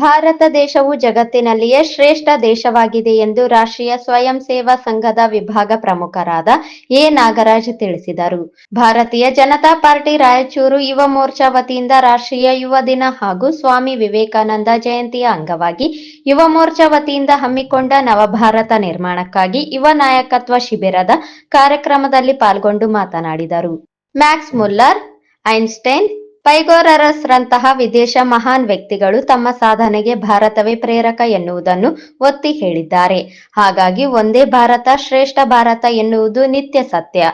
ಭಾರತ ದೇಶವು ಜಗತ್ತಿನಲ್ಲಿಯೇ ಶ್ರೇಷ್ಠ ದೇಶವಾಗಿದೆ ಎಂದು ರಾಷ್ಟ್ರೀಯ ಸ್ವಯಂ ಸೇವಾ ಸಂಘದ ವಿಭಾಗ ಪ್ರಮುಖರಾದ ಎ. ನಾಗರಾಜ್ ತಿಳಿಸಿದರು. ಭಾರತೀಯ ಜನತಾ ಪಾರ್ಟಿ ರಾಯಚೂರು ಯುವ ಮೋರ್ಚಾ ವತಿಯಿಂದ ರಾಷ್ಟ್ರೀಯ ಯುವ ದಿನ ಹಾಗೂ ಸ್ವಾಮಿ ವಿವೇಕಾನಂದ ಜಯಂತಿಯ ಅಂಗವಾಗಿ ಯುವ ಮೋರ್ಚಾ ವತಿಯಿಂದ ಹಮ್ಮಿಕೊಂಡ ನವಭಾರತ ನಿರ್ಮಾಣಕ್ಕಾಗಿ ಯುವ ನಾಯಕತ್ವ ಶಿಬಿರದ ಕಾರ್ಯಕ್ರಮದಲ್ಲಿ ಪಾಲ್ಗೊಂಡು ಮಾತನಾಡಿದರು. ಮ್ಯಾಕ್ಸ್ ಮುಲ್ಲರ್, ಐನ್ಸ್ಟೈನ್ ಪೈಗೋರರಸ್ ರಂತಹ ವಿದೇಶ ಮಹಾನ್ ವ್ಯಕ್ತಿಗಳು ತಮ್ಮ ಸಾಧನೆಗೆ ಭಾರತವೇ ಪ್ರೇರಕ ಎನ್ನುವುದನ್ನು ಒತ್ತಿ ಹೇಳಿದ್ದಾರೆ. ಹಾಗಾಗಿ ಒಂದೇ ಭಾರತ, ಶ್ರೇಷ್ಠ ಭಾರತ ಎನ್ನುವುದು ನಿತ್ಯ ಸತ್ಯ.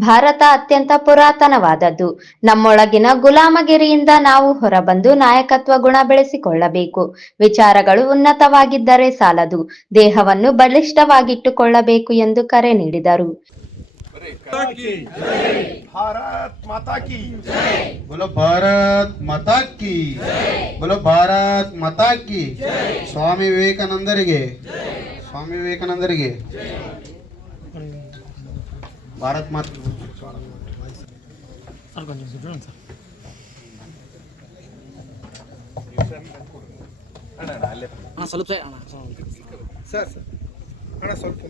ಭಾರತ ಅತ್ಯಂತ ಪುರಾತನವಾದದ್ದು. ನಮ್ಮೊಳಗಿನ ಗುಲಾಮಗಿರಿಯಿಂದ ನಾವು ಹೊರಬಂದು ನಾಯಕತ್ವ ಗುಣ ಬೆಳೆಸಿಕೊಳ್ಳಬೇಕು. ವಿಚಾರಗಳು ಉನ್ನತವಾಗಿದ್ದರೆ ಸಾಲದು. ದೇಹವನ್ನು ಬಲಿಷ್ಠವಾಗಿಟ್ಟುಕೊಳ್ಳಬೇಕು ಎಂದು ಕರೆ ನೀಡಿದರು. की भारत माता की बोलो भारत माता की बोलो ಭಾರತ್ ಮಾತಾ ಕಿ ಸ್ವಾಮಿ ವಿವೇಕಾನಂದರಿಗೆ ಸ್ವಾಮಿ ವಿವೇಕಾನಂದರಿಗೆ ಭಾರತ್ ಮಾತಾ ಹಾಂ ಸ್ವಲ್ಪ ಸೈ- ಅಣ್ಣ ಸ್ವಲ್ಪ. ಸರ್ ಸರ್ ಅಣ್ಣ ಸ್ವಲ್ಪ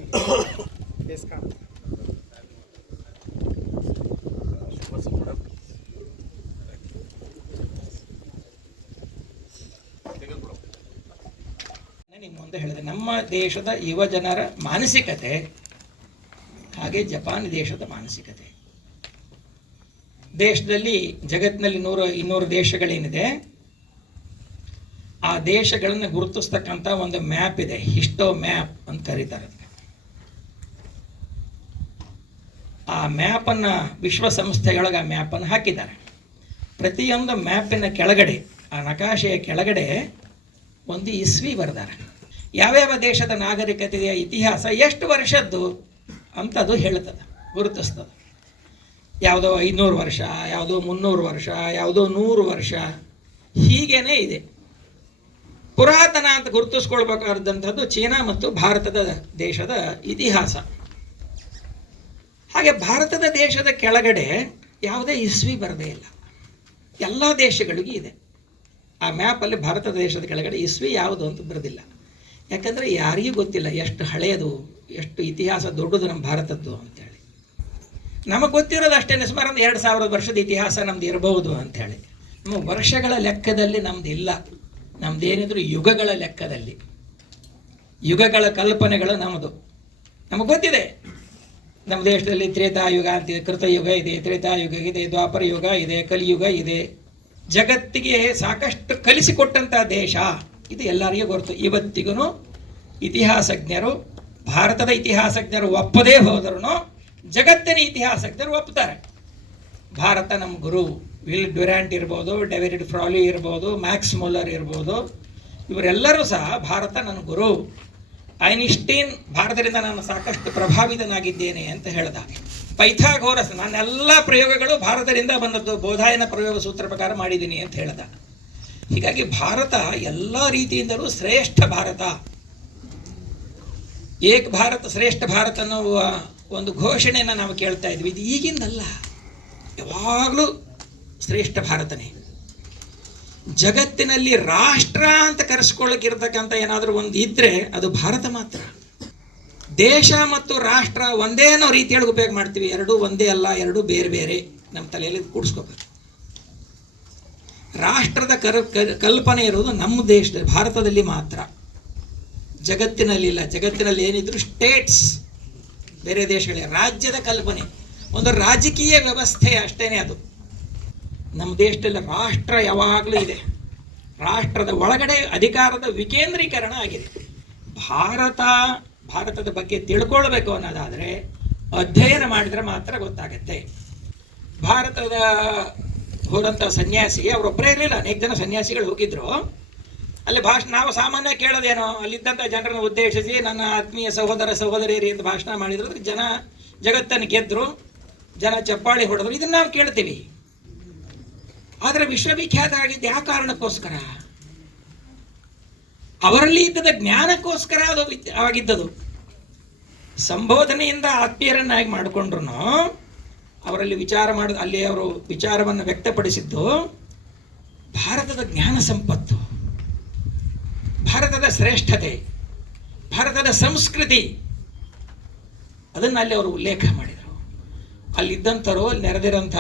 ದೇಶದ ಯುವ ಜನರ ಮಾನಸಿಕತೆ, ಹಾಗೆ ಜಪಾನ್ ದೇಶದ ಮಾನಸಿಕತೆ. ದೇಶದಲ್ಲಿ, ಜಗತ್ತಿನಲ್ಲಿ ನೂರು, ಇನ್ನೂರು ದೇಶಗಳೇನಿದೆ, ಆ ದೇಶಗಳನ್ನು ಗುರುತಿಸ್ತಕ್ಕಂಥ ಒಂದು ಮ್ಯಾಪ್ ಇದೆ, ಹಿಸ್ಟೋ ಮ್ಯಾಪ್ ಅಂತ ಕರೀತಾರೆ. ಆ ಮ್ಯಾಪನ್ನು ವಿಶ್ವಸಂಸ್ಥೆಯೊಳಗೆ ಆ ಮ್ಯಾಪನ್ನು ಹಾಕಿದ್ದಾರೆ. ಪ್ರತಿಯೊಂದು ಮ್ಯಾಪಿನ ಕೆಳಗಡೆ, ಆ ನಕಾಶೆಯ ಕೆಳಗಡೆ ಒಂದು ಇಸ್ವಿ ಬರೆದಾರೆ. ಯಾವ್ಯಾವ ದೇಶದ ನಾಗರಿಕತೆಯ ಇತಿಹಾಸ ಎಷ್ಟು ವರ್ಷದ್ದು ಅಂತ ಅದು ಹೇಳ್ತದೆ, ಗುರುತಿಸ್ತದೆ. ಯಾವುದೋ ಐನೂರು ವರ್ಷ, ಯಾವುದೋ ಮುನ್ನೂರು ವರ್ಷ, ಯಾವುದೋ ನೂರು ವರ್ಷ, ಹೀಗೇನೇ ಇದೆ. ಪುರಾತನ ಅಂತ ಗುರುತಿಸ್ಕೊಳ್ಬೇಕಾದಂಥದ್ದು ಚೀನಾ ಮತ್ತು ಭಾರತದ ದೇಶದ ಇತಿಹಾಸ. ಹಾಗೆ ಭಾರತದ ದೇಶದ ಕೆಳಗಡೆ ಯಾವುದೇ ಇಸ್ವಿ ಬರದೇ ಇಲ್ಲ. ಎಲ್ಲ ದೇಶಗಳಿಗೂ ಇದೆ. ಆ ಮ್ಯಾಪಲ್ಲಿ ಭಾರತ ದೇಶದ ಕೆಳಗಡೆ ಇಸ್ವಿ ಯಾವುದು ಅಂತ ಬರೆದಿಲ್ಲ. ಯಾಕಂದರೆ ಯಾರಿಗೂ ಗೊತ್ತಿಲ್ಲ ಎಷ್ಟು ಹಳೆಯದು, ಎಷ್ಟು ಇತಿಹಾಸ ದೊಡ್ಡದು ನಮ್ಮ ಭಾರತದ್ದು ಅಂತೇಳಿ. ನಮಗೆ ಗೊತ್ತಿರೋದು ಅಷ್ಟೇ ಸುಮಾರು ಒಂದು ಎರಡು ಸಾವಿರದ ವರ್ಷದ ಇತಿಹಾಸ ನಮ್ದು ಇರಬಹುದು ಅಂಥೇಳಿ ನಮ್ಮ ವರ್ಷಗಳ ಲೆಕ್ಕದಲ್ಲಿ ನಮ್ದು ಇಲ್ಲ. ನಮ್ದೇನಿದ್ರು ಯುಗಗಳ ಲೆಕ್ಕದಲ್ಲಿ. ಯುಗಗಳ ಕಲ್ಪನೆಗಳು ನಮ್ಮದು ನಮಗೆ ಗೊತ್ತಿದೆ. ನಮ್ಮ ದೇಶದಲ್ಲಿ ತ್ರೇತಾಯುಗ ಅಂತಿದೆ, ಕೃತಯುಗ ಇದೆ, ತ್ರೇತಾಯುಗ ಇದೆ ದ್ವಾಪರ ಯುಗ ಇದೆ, ಕಲಿಯುಗ ಇದೆ. ಜಗತ್ತಿಗೆ ಸಾಕಷ್ಟು ಕಲಿಸಿಕೊಟ್ಟಂಥ ದೇಶ. ಇದು ಎಲ್ಲರಿಗೂ ಗೊತ್ತು. ಇವತ್ತಿಗೂ ಇತಿಹಾಸಜ್ಞರು, ಭಾರತದ ಇತಿಹಾಸಜ್ಞರು ಒಪ್ಪದೇ ಹೋದರೂ ಜಗತ್ತಿನ ಇತಿಹಾಸಜ್ಞರು ಒಪ್ಪುತ್ತಾರೆ ಭಾರತ ನಮ್ಮ ಗುರು ವಿಲ್ ಡ್ಯುರ್ಯಾಂಟ್ ಇರ್ಬೋದು, ಡೆವಿಡ್ ಫ್ರಾಲಿ ಇರ್ಬೋದು, ಮ್ಯಾಕ್ಸ್ ಮೋಲರ್ ಇರ್ಬೋದು. ಇವರೆಲ್ಲರೂ ಸಹ ಭಾರತ ನನ್ನ ಗುರು. ಐನ್ಸ್ಟೀನ್ ಭಾರತದಿಂದ ನಾನು ಸಾಕಷ್ಟು ಪ್ರಭಾವಿತನಾಗಿದ್ದೇನೆ ಅಂತ ಹೇಳ್ದ. ಪೈಥಾಗೋರಸ್, ನನ್ನೆಲ್ಲ ಪ್ರಯೋಗಗಳು ಭಾರತದಿಂದ ಬಂದದ್ದು. ಬೋಧಾಯನ ಪ್ರಯೋಗ ಸೂತ್ರ ಪ್ರಕಾರ ಮಾಡಿದ್ದೀನಿ ಅಂತ ಹೇಳ್ದ. ಹೀಗಾಗಿ ಭಾರತ ಎಲ್ಲ ರೀತಿಯಿಂದಲೂ ಶ್ರೇಷ್ಠ ಭಾರತ. ಏಕ್ ಭಾರತ, ಶ್ರೇಷ್ಠ ಭಾರತ ಅನ್ನೋ ಒಂದು ಘೋಷಣೆಯನ್ನು ನಾವು ಕೇಳ್ತಾ ಇದ್ವಿ. ಇದು ಈಗಿಂದಲ್ಲ. ಯಾವಾಗಲೂ ಶ್ರೇಷ್ಠ ಭಾರತನೇ. ಜಗತ್ತಿನಲ್ಲಿ ರಾಷ್ಟ್ರ ಅಂತ ಕರೆಸ್ಕೊಳ್ಳೋಕ್ಕಿರ್ತಕ್ಕಂಥ ಏನಾದರೂ ಒಂದು ಇದ್ದರೆ ಅದು ಭಾರತ ಮಾತ್ರ. ದೇಶ ಮತ್ತು ರಾಷ್ಟ್ರ ಒಂದೇನೋ ರೀತಿಯೊಳಗೆ ಉಪಯೋಗ ಮಾಡ್ತೀವಿ. ಎರಡೂ ಒಂದೇ ಅಲ್ಲ, ಎರಡೂ ಬೇರೆ ಬೇರೆ. ನಮ್ಮ ತಲೆಯಲ್ಲಿ ಕೂಡಿಸ್ಕೋಬೇಕು. ರಾಷ್ಟ್ರದ ಕರ್ ಕಲ್ಪನೆ ಇರೋದು ನಮ್ಮ ದೇಶದಲ್ಲಿ ಭಾರತದಲ್ಲಿ ಮಾತ್ರ. ಜಗತ್ತಿನಲ್ಲಿ ಇಲ್ಲ. ಜಗತ್ತಿನಲ್ಲಿ ಏನಿದ್ರು ಸ್ಟೇಟ್ಸ್ ಬೇರೆ ದೇಶಗಳಿಗೆ ರಾಜ್ಯದ ಕಲ್ಪನೆ. ಒಂದು ರಾಜಕೀಯ ವ್ಯವಸ್ಥೆ ಅಷ್ಟೇನೆ ಅದು. ನಮ್ಮ ದೇಶದಲ್ಲಿ ರಾಷ್ಟ್ರ ಯಾವಾಗಲೂ ಇದೆ. ರಾಷ್ಟ್ರದ ಒಳಗಡೆ ಅಧಿಕಾರದ ವಿಕೇಂದ್ರೀಕರಣ ಆಗಿದೆ. ಭಾರತ, ಭಾರತದ ಬಗ್ಗೆ ತಿಳ್ಕೊಳ್ಬೇಕು ಅನ್ನೋದಾದರೆ, ಅಧ್ಯಯನ ಮಾಡಿದರೆ ಮಾತ್ರ ಗೊತ್ತಾಗತ್ತೆ. ಭಾರತದ ಹೋದಂಥ ಸನ್ಯಾಸಿ ಅವರೊಬ್ಬರೇ ಇರಲಿಲ್ಲ. ಅನೇಕ ಜನ ಸನ್ಯಾಸಿಗಳು ಹೋಗಿದ್ರು. ಅಲ್ಲಿ ಭಾಷಣ, ನಾವು ಸಾಮಾನ್ಯ ಕೇಳೋದೇನೋ? ಅಲ್ಲಿದ್ದಂಥ ಜನರನ್ನು ಉದ್ದೇಶಿಸಿ ನನ್ನ ಆತ್ಮೀಯ ಸಹೋದರ, ಸಹೋದರಿಯರಿ ಅಂತ ಭಾಷಣ ಮಾಡಿದ್ರು. ಜನ ಜಗತ್ತನ್ನು ಗೆದ್ದರು ಜನ ಚಪ್ಪಾಳಿ ಹೊಡೆದ್ರು. ಇದನ್ನು ನಾವು ಕೇಳ್ತೀವಿ. ಆದರೆ ವಿಶ್ವವಿಖ್ಯಾತ ಆಗಿದ್ದು ಯಾವ ಕಾರಣಕ್ಕೋಸ್ಕರ? ಅವರಲ್ಲಿ ಇದ್ದದ ಜ್ಞಾನಕ್ಕೋಸ್ಕರ ಅದು ಆಗಿದ್ದದು. ಸಂಬೋಧನೆಯಿಂದ ಆತ್ಮೀಯರನ್ನಾಗಿ ಮಾಡಿಕೊಂಡ್ರು ಅವರಲ್ಲಿ ವಿಚಾರ ಮಾಡಿದ ಅಲ್ಲಿ ಅವರು ವಿಚಾರವನ್ನು ವ್ಯಕ್ತಪಡಿಸಿದ್ದು ಭಾರತದ ಜ್ಞಾನ ಸಂಪತ್ತು, ಭಾರತದ ಶ್ರೇಷ್ಠತೆ, ಭಾರತದ ಸಂಸ್ಕೃತಿ. ಅದನ್ನು ಅಲ್ಲಿ ಅವರು ಉಲ್ಲೇಖ ಮಾಡಿದರು. ಅಲ್ಲಿದ್ದಂಥರು ಅಲ್ಲಿ ನೆರೆದಿರೋಂಥ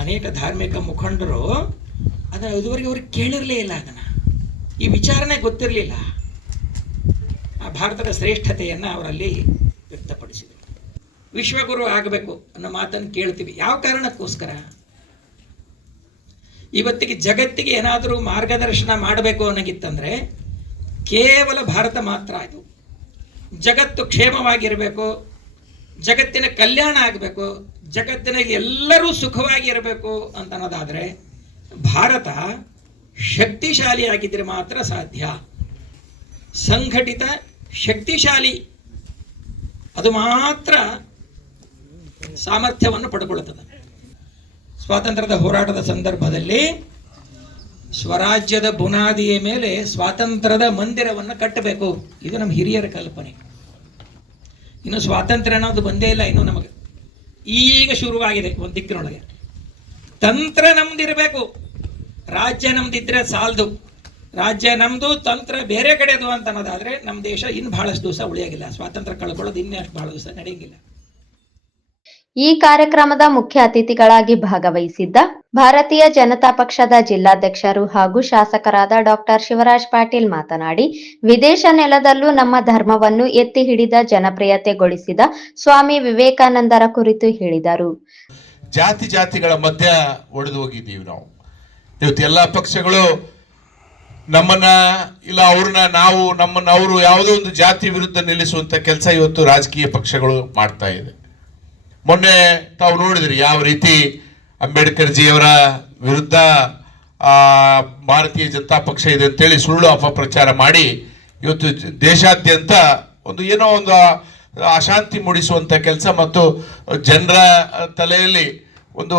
ಅನೇಕ ಧಾರ್ಮಿಕ ಮುಖಂಡರು, ಅದನ್ನು ಇದುವರೆಗೆ ಅವ್ರಿಗೆ ಕೇಳಿರಲೇ ಇಲ್ಲ ಅದನ್ನು. ಈ ವಿಚಾರನೆ ಗೊತ್ತಿರಲಿಲ್ಲ. ಆ ಭಾರತದ ಶ್ರೇಷ್ಠತೆಯನ್ನು ಅವರಲ್ಲಿ ವಿಶ್ವಗುರು ಆಗಬೇಕು ಅನ್ನೋ ಮಾತನ್ನು ಕೇಳ್ತೀವಿ. ಯಾವ ಕಾರಣಕ್ಕೋಸ್ಕರ? ಇವತ್ತಿಗೆ ಜಗತ್ತಿಗೆ ಏನಾದರೂ ಮಾರ್ಗದರ್ಶನ ಮಾಡಬೇಕು ಅನ್ನೋಂಗಿತ್ತಂದರೆ ಕೇವಲ ಭಾರತ ಮಾತ್ರ ಇದು. ಜಗತ್ತು ಕ್ಷೇಮವಾಗಿರಬೇಕು, ಜಗತ್ತಿನ ಕಲ್ಯಾಣ ಆಗಬೇಕು, ಜಗತ್ತಿನ ಎಲ್ಲರೂ ಸುಖವಾಗಿರಬೇಕು ಅಂತ ಅನ್ನೋದಾದರೆ ಭಾರತ ಶಕ್ತಿಶಾಲಿಯಾಗಿದ್ದರೆ ಮಾತ್ರ ಸಾಧ್ಯ. ಸಂಘಟಿತ ಶಕ್ತಿಶಾಲಿ. ಅದು ಮಾತ್ರ ಸಾಮರ್ಥ್ಯವನ್ನು ಪಡ್ಕೊಳ್ಳುತ್ತದೆ ಸ್ವಾತಂತ್ರ್ಯದ ಹೋರಾಟದ ಸಂದರ್ಭದಲ್ಲಿ ಸ್ವರಾಜ್ಯದ ಬುನಾದಿಯ ಮೇಲೆ ಸ್ವಾತಂತ್ರ್ಯದ ಮಂದಿರವನ್ನು ಕಟ್ಟಬೇಕು. ಇದು ನಮ್ಮ ಹಿರಿಯರ ಕಲ್ಪನೆ. ಇನ್ನು ಸ್ವಾತಂತ್ರ್ಯ ಅನ್ನೋದು ಬಂದೇ ಇಲ್ಲ, ಇನ್ನು ನಮಗೆ. ಈಗ ಶುರುವಾಗಿದೆ ಒಂದು ದಿಕ್ಕಿನೊಳಗೆ. ತಂತ್ರ ನಮ್ದಿರಬೇಕು. ರಾಜ್ಯ ನಮ್ದಿದ್ರೆ ಸಾಲದು. ರಾಜ್ಯ ನಮ್ಮದು ತಂತ್ರ ಬೇರೆ ಕಡೆದು ಅಂತ ಅನ್ನೋದಾದರೆ ನಮ್ಮ ದೇಶ ಇನ್ನು ಬಹಳಷ್ಟು ದಿವಸ ಉಳಿಯೋಗಿಲ್ಲ. ಸ್ವಾತಂತ್ರ್ಯ ಕಳ್ಕೊಳ್ಳೋದು ಇನ್ನಷ್ಟು ಬಹಳ ದಿವಸ ನಡೆಯಂಗಿಲ್ಲ. ಈ ಕಾರ್ಯಕ್ರಮದ ಮುಖ್ಯ ಅತಿಥಿಗಳಾಗಿ ಭಾಗವಹಿಸಿದ್ದ ಭಾರತೀಯ ಜನತಾ ಪಕ್ಷದ ಜಿಲ್ಲಾಧ್ಯಕ್ಷರು ಹಾಗೂ ಶಾಸಕರಾದ ಡಾಕ್ಟರ್ ಶಿವರಾಜ್ ಪಾಟೀಲ್ ಮಾತನಾಡಿ, ವಿದೇಶ ನೆಲದಲ್ಲೂ ನಮ್ಮ ಧರ್ಮವನ್ನು ಎತ್ತಿ ಹಿಡಿದ ಜನಪ್ರಿಯತೆಗೊಳಿಸಿದ ಸ್ವಾಮಿ ವಿವೇಕಾನಂದರ ಕುರಿತು ಹೇಳಿದರು. ಜಾತಿ ಜಾತಿಗಳ ಮಧ್ಯ ಒಡೆದು ಹೋಗಿದ್ದೀವಿ ನಾವು. ಇವತ್ತು ಎಲ್ಲ ಪಕ್ಷಗಳು ನಮ್ಮನ್ನ ಇಲ್ಲ ಅವ್ರನ್ನ ನಾವು ನಮ್ಮನ್ನ ಅವರು ಯಾವುದೋ ಒಂದು ಜಾತಿ ವಿರುದ್ಧ ನಿಲ್ಲಿಸುವಂತ ಕೆಲಸ ಇವತ್ತು ರಾಜಕೀಯ ಪಕ್ಷಗಳು ಮಾಡ್ತಾ ಇದೆ. ಮೊನ್ನೆ ತಾವು ನೋಡಿದ್ರಿ ಯಾವ ರೀತಿ ಅಂಬೇಡ್ಕರ್ ಜಿಯವರ ವಿರುದ್ಧ ಭಾರತೀಯ ಜನತಾ ಪಕ್ಷ ಇದೆ ಅಂತೇಳಿ ಸುಳ್ಳು ಅಪಪ್ರಚಾರ ಮಾಡಿ ಇವತ್ತು ದೇಶಾದ್ಯಂತ ಒಂದು ಏನೋ ಒಂದು ಅಶಾಂತಿ ಮೂಡಿಸುವಂತ ಕೆಲಸ ಮತ್ತು ಜನರ ತಲೆಯಲ್ಲಿ ಒಂದು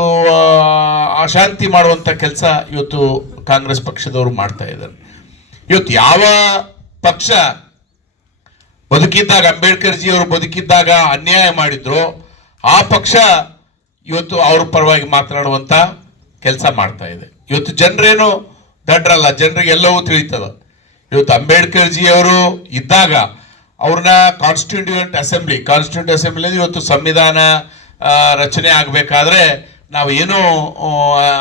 ಅಶಾಂತಿ ಮಾಡುವಂತ ಕೆಲಸ ಇವತ್ತು ಕಾಂಗ್ರೆಸ್ ಪಕ್ಷದವರು ಮಾಡ್ತಾ ಇದ್ದಾರೆ. ಇವತ್ತು ಯಾವ ಪಕ್ಷ ಬದುಕಿದ್ದಾಗ, ಅಂಬೇಡ್ಕರ್ ಜಿ ಅವರು ಬದುಕಿದ್ದಾಗ ಅನ್ಯಾಯ ಮಾಡಿದ್ರು ಆ ಪಕ್ಷ ಇವತ್ತು ಅವ್ರ ಪರವಾಗಿ ಮಾತನಾಡುವಂತ ಕೆಲಸ ಮಾಡ್ತಾ ಇದೆ. ಇವತ್ತು ಜನರೇನು ದಡ್ರಲ್ಲ, ಜನರಿಗೆ ಎಲ್ಲವೂ ತಿಳಿತದ. ಇವತ್ತು ಅಂಬೇಡ್ಕರ್ ಜಿ ಅವರು ಇದ್ದಾಗ ಅವ್ರನ್ನ ಕಾನ್ಸ್ಟಿಟ್ಯೂಂಟ್ ಅಸೆಂಬ್ಲಿ ಕಾನ್ಸ್ಟಿಟ್ಯೂಂಟ್ ಅಸೆಂಬ್ಲಿ ಇವತ್ತು ಸಂವಿಧಾನ ರಚನೆ ಆಗಬೇಕಾದ್ರೆ ನಾವು ಏನೋ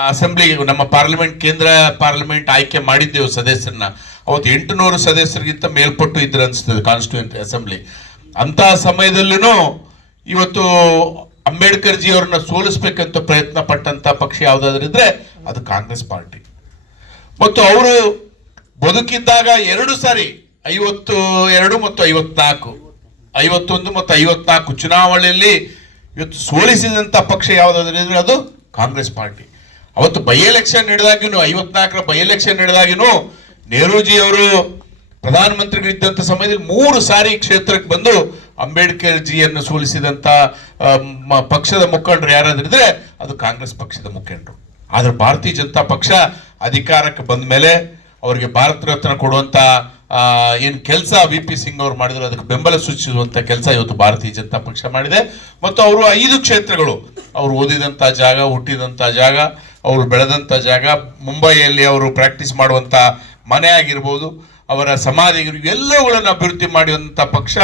ಅಸೆಂಬ್ಲಿ ನಮ್ಮ ಪಾರ್ಲಿಮೆಂಟ್ ಕೇಂದ್ರ ಪಾರ್ಲಿಮೆಂಟ್ ಆಯ್ಕೆ ಮಾಡಿದ್ದೆವು ಸದಸ್ಯರನ್ನ. ಅವತ್ತು ಎಂಟುನೂರು ಸದಸ್ಯರಿಗಿಂತ ಮೇಲ್ಪಟ್ಟು ಇದ್ರು ಅನಿಸ್ತದೆ ಕಾನ್ಸ್ಟಿಟ್ಯೂಂಟ್ ಅಸೆಂಬ್ಲಿ ಅಂತ ಸಮಯದಲ್ಲೂ ಇವತ್ತು ಅಂಬೇಡ್ಕರ್ ಜಿ ಅವ್ರನ್ನ ಸೋಲಿಸ್ಬೇಕಂತ ಪ್ರಯತ್ನ ಪಟ್ಟಂತ ಪಕ್ಷ ಯಾವ್ದಾದ್ರು ಇದ್ರೆ ಅದು ಕಾಂಗ್ರೆಸ್ ಪಾರ್ಟಿ. ಮತ್ತು ಅವರು ಬದುಕಿದ್ದಾಗ ಎರಡು ಸಾರಿ, ಐವತ್ತು ಎರಡು ಮತ್ತು ಐವತ್ನಾಲ್ಕು, ಐವತ್ತೊಂದು ಮತ್ತು ಐವತ್ನಾಲ್ಕು ಚುನಾವಣೆಯಲ್ಲಿ ಇವತ್ತು ಸೋಲಿಸಿದಂತ ಪಕ್ಷ ಯಾವುದಾದ್ರು ಇದ್ರೆ ಅದು ಕಾಂಗ್ರೆಸ್ ಪಾರ್ಟಿ. ಅವತ್ತು ಬೈ ಎಲೆಕ್ಷನ್ ನಡೆದಾಗಿನೂ ಐವತ್ನಾಲ್ಕರ ಬೈ ಎಲೆಕ್ಷನ್ ನಡೆದಾಗಿನೂ ನೆಹರೂಜಿ ಅವರು ಪ್ರಧಾನಮಂತ್ರಿಗಳಿದ್ದಂಥ ಸಮಯದಲ್ಲಿ ಮೂರು ಸಾರಿ ಕ್ಷೇತ್ರಕ್ಕೆ ಬಂದು ಅಂಬೇಡ್ಕರ್ ಜಿಯನ್ನು ಸೋಲಿಸಿದಂತ ಪಕ್ಷದ ಮುಖಂಡರು ಯಾರಾದ್ರಿದ್ರೆ ಅದು ಕಾಂಗ್ರೆಸ್ ಪಕ್ಷದ ಮುಖಂಡರು. ಆದ್ರೆ ಭಾರತೀಯ ಜನತಾ ಪಕ್ಷ ಅಧಿಕಾರಕ್ಕೆ ಬಂದ ಮೇಲೆ ಅವರಿಗೆ ಭಾರತ ರತ್ನ ಕೊಡುವಂತ ಏನ್ ಕೆಲಸ ವಿ ಪಿ ಸಿಂಗ್ ಅವರು ಮಾಡಿದ್ರು, ಅದಕ್ಕೆ ಬೆಂಬಲ ಸೂಚಿಸುವಂತ ಕೆಲಸ ಇವತ್ತು ಭಾರತೀಯ ಜನತಾ ಪಕ್ಷ ಮಾಡಿದೆ. ಮತ್ತು ಅವರು ಐದು ಕ್ಷೇತ್ರಗಳು, ಅವರು ಓದಿದಂತ ಜಾಗ, ಹುಟ್ಟಿದಂತ ಜಾಗ, ಅವರು ಬೆಳೆದಂತ ಜಾಗ, ಮುಂಬೈಯಲ್ಲಿ ಅವರು ಪ್ರಾಕ್ಟೀಸ್ ಮಾಡುವಂತ ಮನೆ ಆಗಿರ್ಬೋದು ಅವರ ಸಮಾಧಿ ಆಗಿರ್ಬೋದು ಎಲ್ಲವುಗಳನ್ನು ಅಭಿವೃದ್ಧಿ ಮಾಡಿದಂಥ ಪಕ್ಷ,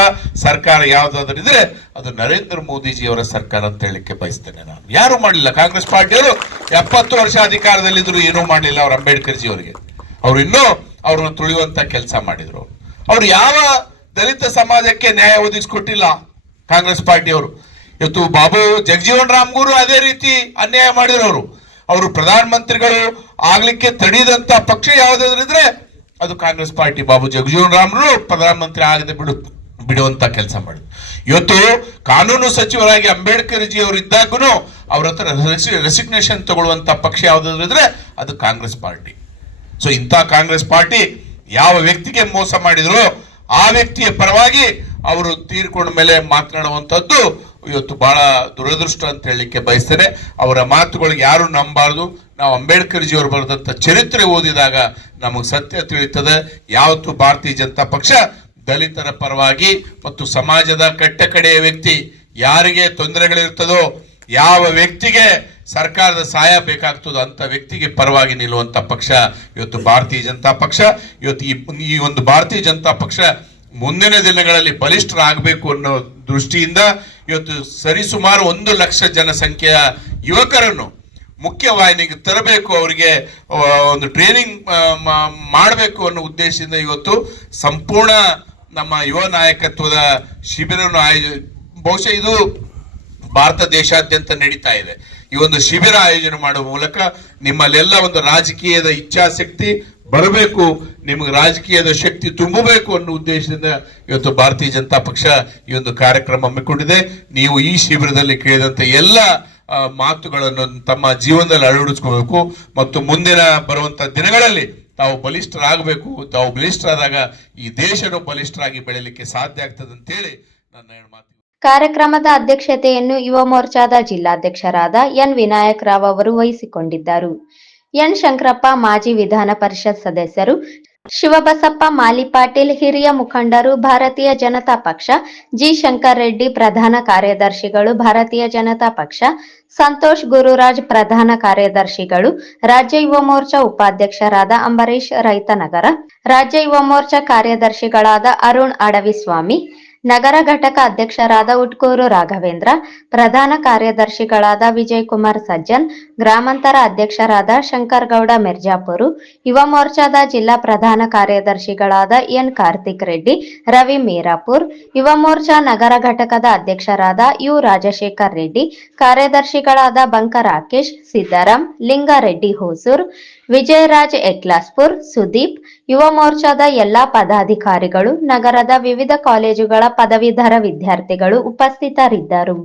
ಸರ್ಕಾರ ಯಾವುದಾದ್ರೂ ಇದ್ರೆ ಅದು ನರೇಂದ್ರ ಮೋದಿಜಿ ಅವರ ಸರ್ಕಾರ ಅಂತ ಹೇಳಿಕ್ಕೆ ಬಯಸ್ತೇನೆ ನಾನು. ಯಾರು ಮಾಡಲಿಲ್ಲ ಕಾಂಗ್ರೆಸ್ ಪಾರ್ಟಿಯವರು ಎಪ್ಪತ್ತು ವರ್ಷ ಅಧಿಕಾರದಲ್ಲಿದ್ರು ಏನೂ ಮಾಡಲಿಲ್ಲ ಅವರು ಅಂಬೇಡ್ಕರ್ ಜಿ ಅವರಿಗೆ ಅವರು ಇನ್ನೂ ಅವ್ರನ್ನ ತುಳಿಯುವಂತ ಕೆಲಸ ಮಾಡಿದ್ರು. ಅವರು ಯಾವ ದಲಿತ ಸಮಾಜಕ್ಕೆ ನ್ಯಾಯ ಒದಗಿಸ್ಕೊಟ್ಟಿಲ್ಲ ಕಾಂಗ್ರೆಸ್ ಪಾರ್ಟಿಯವರು. ಇವತ್ತು ಬಾಬು ಜಗಜೀವನ್ ರಾಮ್ಗೂ ಅದೇ ರೀತಿ ಅನ್ಯಾಯ ಮಾಡಿರೋರು ಅವರು. ಅವರು ಪ್ರಧಾನಮಂತ್ರಿಗಳು ಆಗ್ಲಿಕ್ಕೆ ತಡೆಯದಂತ ಪಕ್ಷ ಯಾವ್ದಾದ್ರು ಇದ್ರೆ ಅದು ಕಾಂಗ್ರೆಸ್ ಪಾರ್ಟಿ ಬಾಬು ಜಗಜೀವನ್ ರಾಮ್ರು ಪ್ರಧಾನಮಂತ್ರಿ ಆಗದೆ ಬಿಡು, ಬಿಡುವಂತ ಕೆಲಸ ಮಾಡಿದ್ರು. ಇವತ್ತು ಕಾನೂನು ಸಚಿವರಾಗಿ ಅಂಬೇಡ್ಕರ್ ಜಿ ಅವರು ಇದ್ದಾಗೂ ಅವ್ರ ಹತ್ರ ರೆಸಿಗ್ನೇಷನ್ ತಗೊಳ್ಳುವಂತ ಪಕ್ಷ ಯಾವ್ದಾದ್ರು ಇದ್ರೆ ಅದು ಕಾಂಗ್ರೆಸ್ ಪಾರ್ಟಿ. ಸೊ ಇಂಥ ಕಾಂಗ್ರೆಸ್ ಪಾರ್ಟಿ ಯಾವ ವ್ಯಕ್ತಿಗೆ ಮೋಸ ಮಾಡಿದ್ರು ಆ ವ್ಯಕ್ತಿಯ ಪರವಾಗಿ ಅವರು ತೀರ್ಕೊಂಡ ಮೇಲೆ ಮಾತನಾಡುವಂಥದ್ದು ಇವತ್ತು ಬಹಳ ದುರದೃಷ್ಟ ಅಂತ ಹೇಳಲಿಕ್ಕೆ ಬಯಸ್ತೇನೆ. ಅವರ ಮಾತುಗಳಿಗೆ ಯಾರು ನಂಬಾರ್ದು ನಾವು ಅಂಬೇಡ್ಕರ್ ಜಿಯವರು ಬರೆದಂಥ ಚರಿತ್ರೆ ಓದಿದಾಗ ನಮಗೆ ಸತ್ಯ ತಿಳಿಯುತ್ತದೆ. ಯಾವತ್ತು ಭಾರತೀಯ ಜನತಾ ಪಕ್ಷ ದಲಿತರ ಪರವಾಗಿ ಮತ್ತು ಸಮಾಜದ ಕಟ್ಟ ಕಡೆಯ ವ್ಯಕ್ತಿ ಯಾರಿಗೆ ತೊಂದರೆಗಳಿರ್ತದೋ ಯಾವ ವ್ಯಕ್ತಿಗೆ ಸರ್ಕಾರದ ಸಹಾಯ ಬೇಕಾಗ್ತದೋ ಅಂತ ವ್ಯಕ್ತಿಗೆ ಪರವಾಗಿ ನಿಲ್ಲುವಂತ ಪಕ್ಷ ಇವತ್ತು ಭಾರತೀಯ ಜನತಾ ಪಕ್ಷ, ಇವತ್ತು ಈ ಈ ಒಂದು ಭಾರತೀಯ ಜನತಾ ಪಕ್ಷ ಮುಂದಿನ ದಿನಗಳಲ್ಲಿ ಬಲಿಷ್ಠರಾಗಬೇಕು ಅನ್ನೋ ದೃಷ್ಟಿಯಿಂದ ಇವತ್ತು ಸರಿಸುಮಾರು ಒಂದು ಲಕ್ಷ ಜನಸಂಖ್ಯೆಯ ಯುವಕರನ್ನು ಮುಖ್ಯವಾಹಿನಿಗೆ ತರಬೇಕು, ಅವರಿಗೆ ಒಂದು ಟ್ರೈನಿಂಗ್ ಮಾಡಬೇಕು ಅನ್ನೋ ಉದ್ದೇಶದಿಂದ ಇವತ್ತು ಸಂಪೂರ್ಣ ನಮ್ಮ ಯುವ ನಾಯಕತ್ವದ ಶಿಬಿರವನ್ನು ಆಯೋಜ, ಬಹುಶಃ ಇದು ಭಾರತ ದೇಶಾದ್ಯಂತ ನಡೀತಾ ಇದೆ. ಈ ಒಂದು ಶಿಬಿರ ಆಯೋಜನೆ ಮಾಡುವ ಮೂಲಕ ನಿಮ್ಮಲ್ಲೆಲ್ಲ ಒಂದು ರಾಜಕೀಯದ ಇಚ್ಛಾಶಕ್ತಿ ಬರಬೇಕು, ನಿಮಗೆ ರಾಜಕೀಯದ ಶಕ್ತಿ ತುಂಬಬೇಕು ಅನ್ನೋ ಉದ್ದೇಶದಿಂದ ಇವತ್ತು ಭಾರತೀಯ ಜನತಾ ಪಕ್ಷ ಈ ಒಂದು ಕಾರ್ಯಕ್ರಮ ಹಮ್ಮಿಕೊಂಡಿದೆ. ನೀವು ಈ ಶಿಬಿರದಲ್ಲಿ ಕೇಳಿದಂತ ಎಲ್ಲ ಮಾತುಗಳನ್ನು ತಮ್ಮ ಜೀವನದಲ್ಲಿ ಅಳವಡಿಸ್ಕೋಬೇಕು ಮತ್ತು ಮುಂದಿನ ಬರುವಂತ ದಿನಗಳಲ್ಲಿ ತಾವು ಬಲಿಷ್ಠರಾಗಬೇಕು. ತಾವು ಬಲಿಷ್ಠರಾದಾಗ ಈ ದೇಶನು ಬಲಿಷ್ಠರಾಗಿ ಬೆಳೆಯಲಿಕ್ಕೆ ಸಾಧ್ಯ ಆಗ್ತದೆ ಅಂತೇಳಿ ನನ್ನ ಮಾತು ಕಾರ್ಯಕ್ರಮದ ಅಧ್ಯಕ್ಷತೆಯನ್ನು ಯುವ ಮೋರ್ಚಾದ ಜಿಲ್ಲಾಧ್ಯಕ್ಷರಾದ ಎನ್ ವಿನಾಯಕ್ ರಾವ್ ಅವರು ವಹಿಸಿಕೊಂಡಿದ್ದರು. ಎನ್ ಶಂಕರಪ್ಪ ಮಾಜಿ ವಿಧಾನ ಪರಿಷತ್ ಸದಸ್ಯರು, ಶಿವಬಸಪ್ಪ ಮಾಲಿಪಾಟೀಲ್ ಹಿರಿಯ ಮುಖಂಡರು, ಭಾರತೀಯ ಜನತಾ ಪಕ್ಷ, ಜಿ ಶಂಕರ್ ರೆಡ್ಡಿ ಪ್ರಧಾನ ಕಾರ್ಯದರ್ಶಿಗಳು, ಭಾರತೀಯ ಜನತಾ ಪಕ್ಷ, ಸಂತೋಷ್ ಗುರುರಾಜ್ ಪ್ರಧಾನ ಕಾರ್ಯದರ್ಶಿಗಳು, ರಾಜ್ಯ ಯುವ ಮೋರ್ಚಾ ಉಪಾಧ್ಯಕ್ಷರಾದ ಅಂಬರೀಶ್ ರೈತನಗರ, ರಾಜ್ಯ ಯುವ ಮೋರ್ಚಾ ಕಾರ್ಯದರ್ಶಿಗಳಾದ ಅರುಣ್ ಅಡವಿಸ್ವಾಮಿ ನಗರ ಘಟಕ ಅಧ್ಯಕ್ಷರಾದ ಉಟ್ಕೂರು ರಾಘವೇಂದ್ರ, ಪ್ರಧಾನ ಕಾರ್ಯದರ್ಶಿಗಳಾದ ವಿಜಯ್ ಕುಮಾರ್ ಸಜ್ಜನ್, ಗ್ರಾಮಾಂತರ ಅಧ್ಯಕ್ಷರಾದ ಶಂಕರಗೌಡ ಮಿರ್ಜಾಪುರು, ಯುವ ಮೋರ್ಚಾದ ಜಿಲ್ಲಾ ಪ್ರಧಾನ ಕಾರ್ಯದರ್ಶಿಗಳಾದ ಎನ್ ಕಾರ್ತಿಕ್ ರೆಡ್ಡಿ, ರವಿ ಮೀರಾಪುರ್, ಯುವ ಮೋರ್ಚಾ ನಗರ ಘಟಕದ ಅಧ್ಯಕ್ಷರಾದ ಯು ರಾಜಶೇಖರ್ ರೆಡ್ಡಿ, ಕಾರ್ಯದರ್ಶಿಗಳಾದ ಬಂಕ ರಾಕೇಶ್, ಸಿದ್ದಾರಾಮ್, ಲಿಂಗಾರೆಡ್ಡಿ ಹೊಸೂರ್ ವಿಜಯರಾಜ್ ಎಕ್ಲಾಸ್ಪುರ್ ಸುದೀಪ್ ಯುವ ಮೋರ್ಚಾದ ಎಲ್ಲಾ ಪದಾಧಿಕಾರಿಗಳು ನಗರದ ವಿವಿಧ ಕಾಲೇಜುಗಳ ಪದವೀಧರ ವಿದ್ಯಾರ್ಥಿಗಳು ಉಪಸ್ಥಿತರಿದ್ದರು.